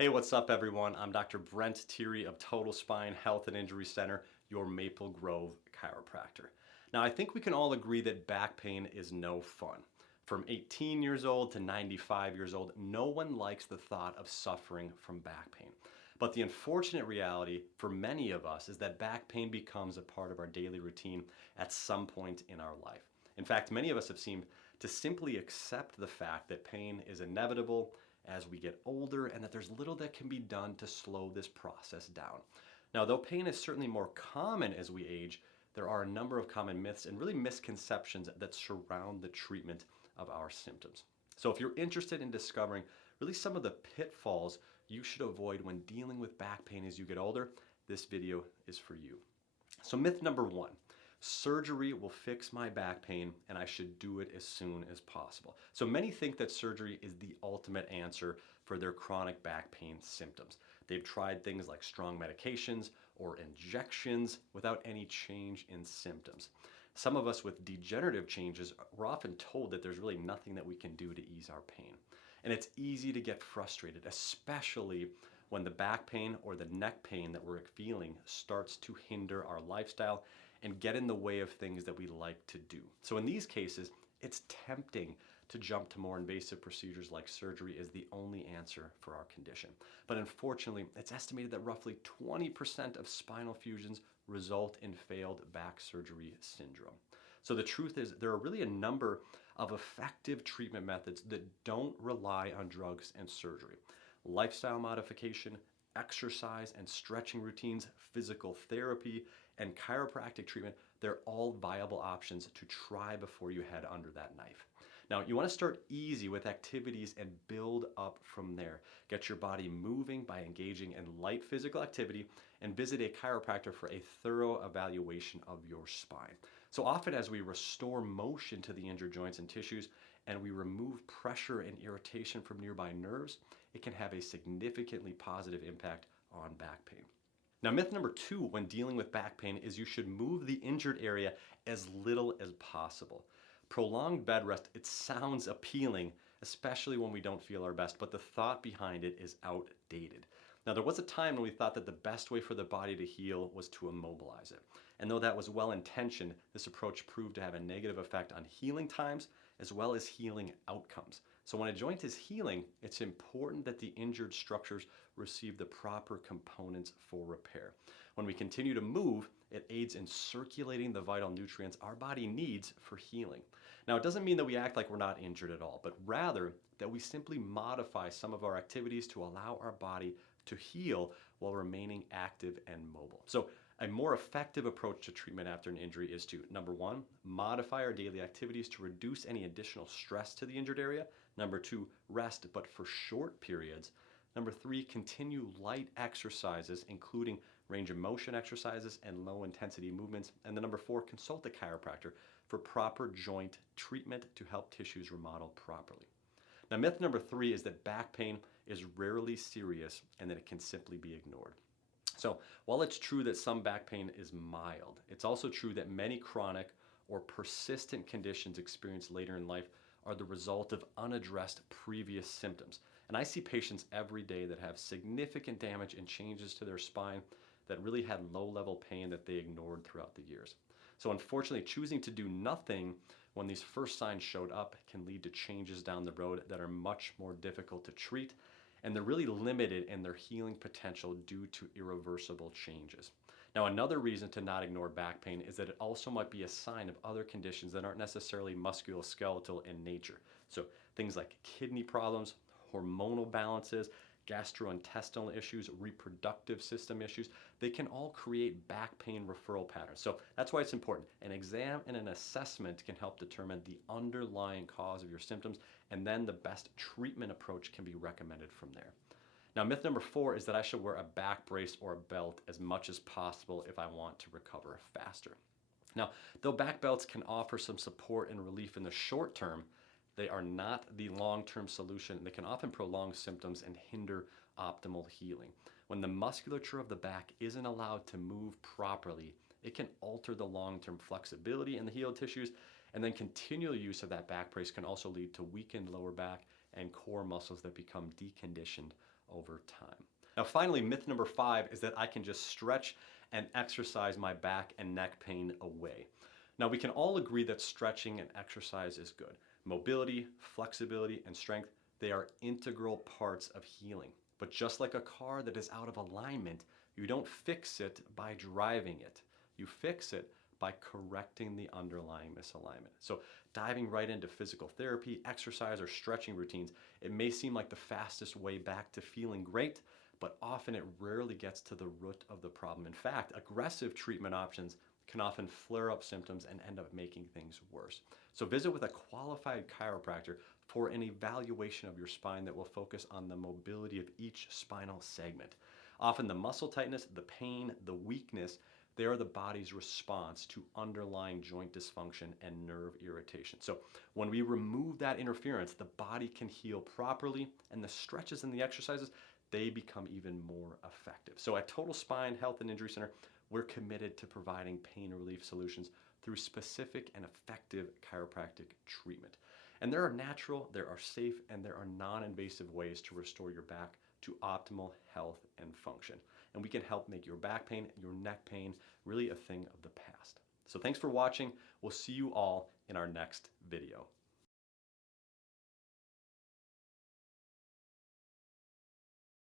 Hey, what's up, everyone? I'm Dr. Brent Tieri of Total Spine Health and Injury Center, your Maple Grove chiropractor. Now, I think we can all agree that back pain is no fun. From 18 years old to 95 years old, no one likes the thought of suffering from back pain. But the unfortunate reality for many of us is that back pain becomes a part of our daily routine at some point in our life. In fact, many of us have seemed to simply accept the fact that pain is inevitable as we get older and that there's little that can be done to slow this process down. Now, though pain is certainly more common as we age, there are a number of common myths and really misconceptions that surround the treatment of our symptoms. So if you're interested in discovering really some of the pitfalls you should avoid when dealing with back pain as you get older, this video is for you. So myth number one: surgery will fix my back pain and I should do it as soon as possible. So many think that surgery is the ultimate answer for their chronic back pain symptoms. They've tried things like strong medications or injections without any change in symptoms. Some of us with degenerative changes, we're often told that there's really nothing that we can do to ease our pain. And it's easy to get frustrated, especially when the back pain or the neck pain that we're feeling starts to hinder our lifestyle and get in the way of things that we like to do. So in these cases, it's tempting to jump to more invasive procedures like surgery as the only answer for our condition. But unfortunately, it's estimated that roughly 20% of spinal fusions result in failed back surgery syndrome. So the truth is, there are really a number of effective treatment methods that don't rely on drugs and surgery. Lifestyle modification, exercise and stretching routines, physical therapy, and chiropractic treatment, they're all viable options to try before you head under that knife. Now, you want to start easy with activities and build up from there. Get your body moving by engaging in light physical activity and visit a chiropractor for a thorough evaluation of your spine. So often as we restore motion to the injured joints and tissues and we remove pressure and irritation from nearby nerves, it can have a significantly positive impact on back pain. Now, myth number two when dealing with back pain is you should move the injured area as little as possible. Prolonged bed rest, it sounds appealing, especially when we don't feel our best, but the thought behind it is outdated. Now, there was a time when we thought that the best way for the body to heal was to immobilize it. And though that was well intentioned, this approach proved to have a negative effect on healing times as well as healing outcomes. So when a joint is healing, it's important that the injured structures receive the proper components for repair. When we continue to move, it aids in circulating the vital nutrients our body needs for healing. Now, it doesn't mean that we act like we're not injured at all, but rather that we simply modify some of our activities to allow our body to heal while remaining active and mobile. So a more effective approach to treatment after an injury is to, number one, modify our daily activities to reduce any additional stress to the injured area. Number two, rest, but for short periods. Number three, continue light exercises, including range of motion exercises and low intensity movements. And then number four, consult a chiropractor for proper joint treatment to help tissues remodel properly. Now, myth number three is that back pain is rarely serious and that it can simply be ignored. So while it's true that some back pain is mild, it's also true that many chronic or persistent conditions experienced later in life are the result of unaddressed previous symptoms. And I see patients every day that have significant damage and changes to their spine that really had low-level pain that they ignored throughout the years. So unfortunately, choosing to do nothing when these first signs showed up can lead to changes down the road that are much more difficult to treat, and they're really limited in their healing potential due to irreversible changes. Now, another reason to not ignore back pain is that it also might be a sign of other conditions that aren't necessarily musculoskeletal in nature. So things like kidney problems, hormonal balances, gastrointestinal issues, reproductive system issues, they can all create back pain referral patterns. So that's why it's important. An exam and an assessment can help determine the underlying cause of your symptoms, and then the best treatment approach can be recommended from there. Now, myth number four is that I should wear a back brace or a belt as much as possible if I want to recover faster. Now, though back belts can offer some support and relief in the short term, they are not the long-term solution. They can often prolong symptoms and hinder optimal healing. When the musculature of the back isn't allowed to move properly, it can alter the long-term flexibility in the healed tissues, and then continual use of that back brace can also lead to weakened lower back and core muscles that become deconditioned over time. Now, finally, myth number 5 is that I can just stretch and exercise my back and neck pain away. Now, we can all agree that stretching and exercise is good. Mobility, flexibility, and strength, they are integral parts of healing. But just like a car that is out of alignment, you don't fix it by driving it. You fix it by correcting the underlying misalignment. So diving right into physical therapy, exercise, or stretching routines, it may seem like the fastest way back to feeling great, but often it rarely gets to the root of the problem. In fact, aggressive treatment options can often flare up symptoms and end up making things worse. So visit with a qualified chiropractor for an evaluation of your spine that will focus on the mobility of each spinal segment. Often the muscle tightness, the pain, the weakness, they are the body's response to underlying joint dysfunction and nerve irritation. So when we remove that interference, the body can heal properly, and the stretches and the exercises, they become even more effective. So at Total Spine Health and Injury Center, we're committed to providing pain relief solutions through specific and effective chiropractic treatment. And there are natural, there are safe, and there are non-invasive ways to restore your back to optimal health and function. And we can help make your back pain, your neck pain, really a thing of the past. So thanks for watching. We'll see you all in our next video.